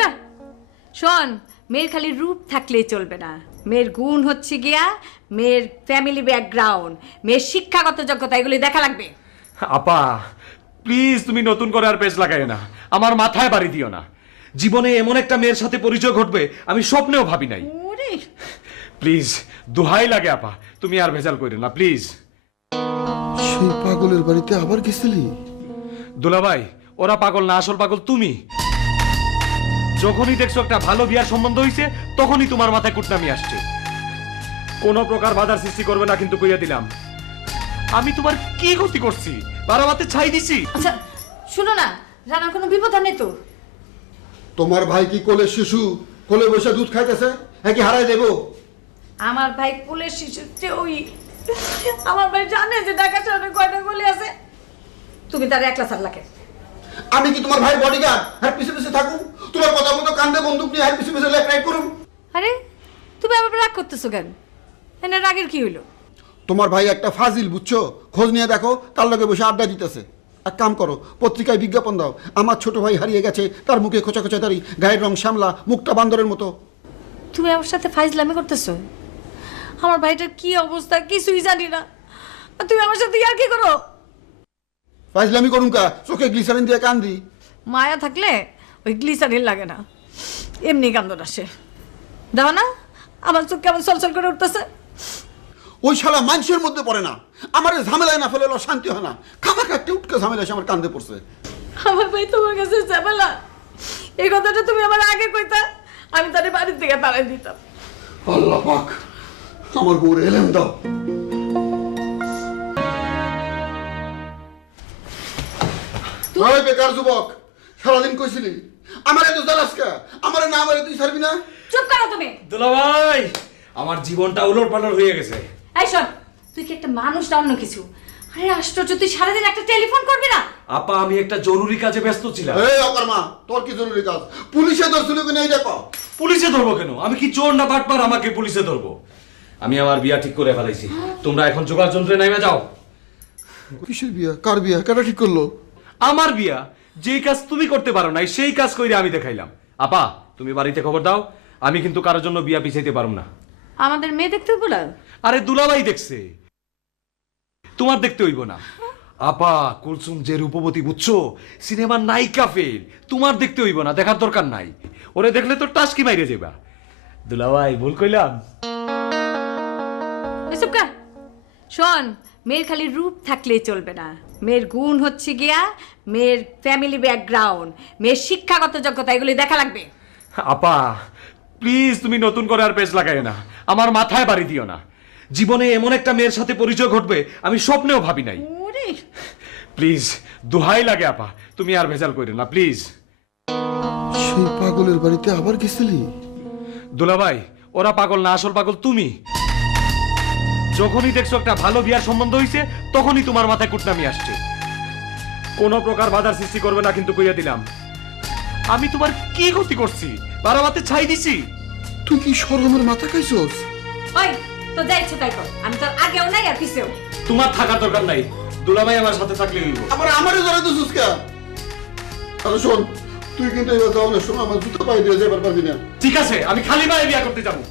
কা শোন, মেয়ের খালি রূপ থাকলেই চলবে না, মেয়ের গুণ হচ্ছে গিয়া মেয়ের ফ্যামিলি ব্যাকগ্রাউন্ড, মেয়ের শিক্ষাগত যোগ্যতা এগুলি দেখা লাগবে। আপা প্লিজ তুমি নতুন করে আর পেজ লাগাই না, আমার মাথায় বাড়ি দিও না। জীবনে এমন একটা মেয়ের সাথে পরিচয় ঘটবে আমি স্বপ্নেও ভাবি নাই। প্লিজ দোহাই লাগে আপা, তুমি আর ভেজাল কইরো না প্লিজ। সেই পাগলের বাড়িতে আবার গেছিলি? দুলাভাই ওরা পাগল না, আসল পাগল তুমি। যখনই দেখছো একটা ভালো বিয়ার সম্বন্ধ হইছে তখনই তোমার মাথায় কুটনামি আসছে। কোনো প্রকার বাধার সৃষ্টি করবে না কিন্তু কইয়া দিলাম। আমি তোমার কি ক্ষতি করছি? বারাবাতে ছাই দিছি। আচ্ছা শুনো না, রানার কোনো বিপদ নেই তো? তোমার ভাই কি কোলে শিশু, কোলে বসে দুধ খাইতেছে, হ্যাঁ কি হারাই দেবো? আমার ভাই কোলের শিশুর চেয়ে ওই, আমার ভাই জানে যে ঢাকা শহরে কয়টা গলি আছে। তুমি তার একলা সারলাকে। আমি কি তোমার ভাই বডিগার্ড হ্যাঁ পিছে পিছে থাকুন? তোমার কথা মতো কান্দে বন্দুক নিয়ে হ্যাঁ পিছে পিছে লেফট করুন? আরে তুমি আমার রাগ করতেছো কেন? এনে রাগের কি হইলো? তোমার ভাই একটা ফাজিল, বুঝছো? খোঁজ নিয়ে দেখো, তার লগে বসে আড্ডা দিতেছে। এক কাম করো, পত্রিকায় বিজ্ঞাপন দাও, আমার ছোট ভাই হারিয়ে গেছে, তার মুখে খোঁচা খোঁচা দাড়ি, গায়ের রং শ্যামলা, মুখটা বান্দরের মতো। তুমি আমার সাথে ফাইজলামি করতেছো? আমার ভাইটার কি অবস্থা কিছুই জানি না, আর তুমি আমার সাথে আর কি করো? ফাইজলামি করুন কা, চোখে গ্লিসারিন দিয়ে কান্দি। মায়া থাকলে ওই গ্লিসারিন লাগে না, এমনি কান্দন আসে। দাও না, আমার চোখ কেমন চলচল করে উঠতেছে। ওই শালা মানুষের মধ্যে পড়ে না, আমার ঝামেলায় না ফেলে শান্তি হয় না। খামাখা একটা উঠকে ঝামেলা এসে আমার কান্দে পড়ছে। আমার ভাই তোমার কাছে ঝামেলা, এই কথাটা তুমি আমার আগে কইতা, আমি তার বাড়ির থেকে তাড়াই দিতাম। আল্লাহ পাক, আমার বউরে এলেম দাও। ওই বেকার যুবক, সারাদিন কইছিলি আমার এত জ্বালাসকা, আমার না আমারে তুই ছাড়বি না? চুপ করো তুমি। দুলাভাই আমার জীবনটা উলট পালট হয়ে গেছে। এই শোন, তুই কি একটা মানুষ না অন্য কিছু? আরে আশ্চর্য, তুই সারাদিন একটা টেলিফোন করবি না? আপা আমি একটা জরুরি কাজে ব্যস্ত ছিলাম। এই অকর্মা, তোর কি জরুরি কাজ? পুলিশে ধরছিল কিনা এই দেখো। পুলিশে ধরবো কেন? আমি কি চোর না বাটপার আমাকে পুলিশে ধরবো? আমি আমার বিয়া ঠিক করে ফেলাইছি, তোমরা এখন জোগাড় যন্ত্রে নেমে যাও। কিসের বিয়া? কার বিয়া? কারা ঠিক করলো? আমার বিয়া, যেই কাজ তুমি করতে পারো নাই সেই কাজ কইরে আমি দেখাইলাম। আপা তুমি বাড়িতে খবর দাও, আমি কিন্তু কারোর জন্য বিয়া পিছাইতে পারুম না। আমাদের মেয়ে দেখতে বলা? আরে দুলাভাই দেখছে, তোমার দেখতে হইব না। আপা কুলসুম যে রূপবতী বুঝছো, সিনেমার নায়িকা ফেল, তোমার দেখতে হইব না, দেখার দরকার নাই। ওরে দেখলে তো টাসকি মাইরে যাবা। দুলাভাই ভুল কইলাম? এসব কা শোন, মেয়ের খালি রূপ থাকলেই চলবে না, মেয়ের গুণ হচ্ছে গিয়া মেয়ের ফ্যামিলি ব্যাকগ্রাউন্ড, মেয়ের শিক্ষাগত যোগ্যতা এগুলি দেখা লাগবে। আপা প্লিজ তুমি নতুন করে আর পেজ লাগাই না, আমার মাথায় বাড়ি দিও না। জীবনে এমন একটা মেয়ের সাথে পরিচয় ঘটবে আমি স্বপ্নেও ভাবি নাই। প্লিজ দোহাই লাগে আপা, তুমি আর ভেজাল কইরো না প্লিজ। সেই পাগলের বাড়িতে আবার গেছিলি? দুলাভাই ওরা পাগল না, আসল পাগল তুমি। যখনই দেখছো একটা ভালো বিয়ার সম্বন্ধ হইছে তখনই তোমার মাথায় কুটনামি আসছে। কোনো প্রকার বাধার সৃষ্টি করবে না কিন্তু কইয়া দিলাম। আমি তোমার কি ক্ষতি করছি? বারাবাতে ছাই দিছি। তুই কি শরমের মাথা খাইছস? ওই তো যা ইচ্ছে তাই কর, আমি তোর আগেও নাই আর পিছেও। তোমার থাকার দরকার নাই, দুলাভাই আমার সাথে থাকলে হইব। আমারে ধরে তো সুস্কা। আরে শোন, তুই কিন্তু এবার যাও না, শোন আমার জুতো পায়ে দিয়ে যাবার পারবি না। ঠিক আছে আমি খালি পায়ে বিয়া করতে যাবো।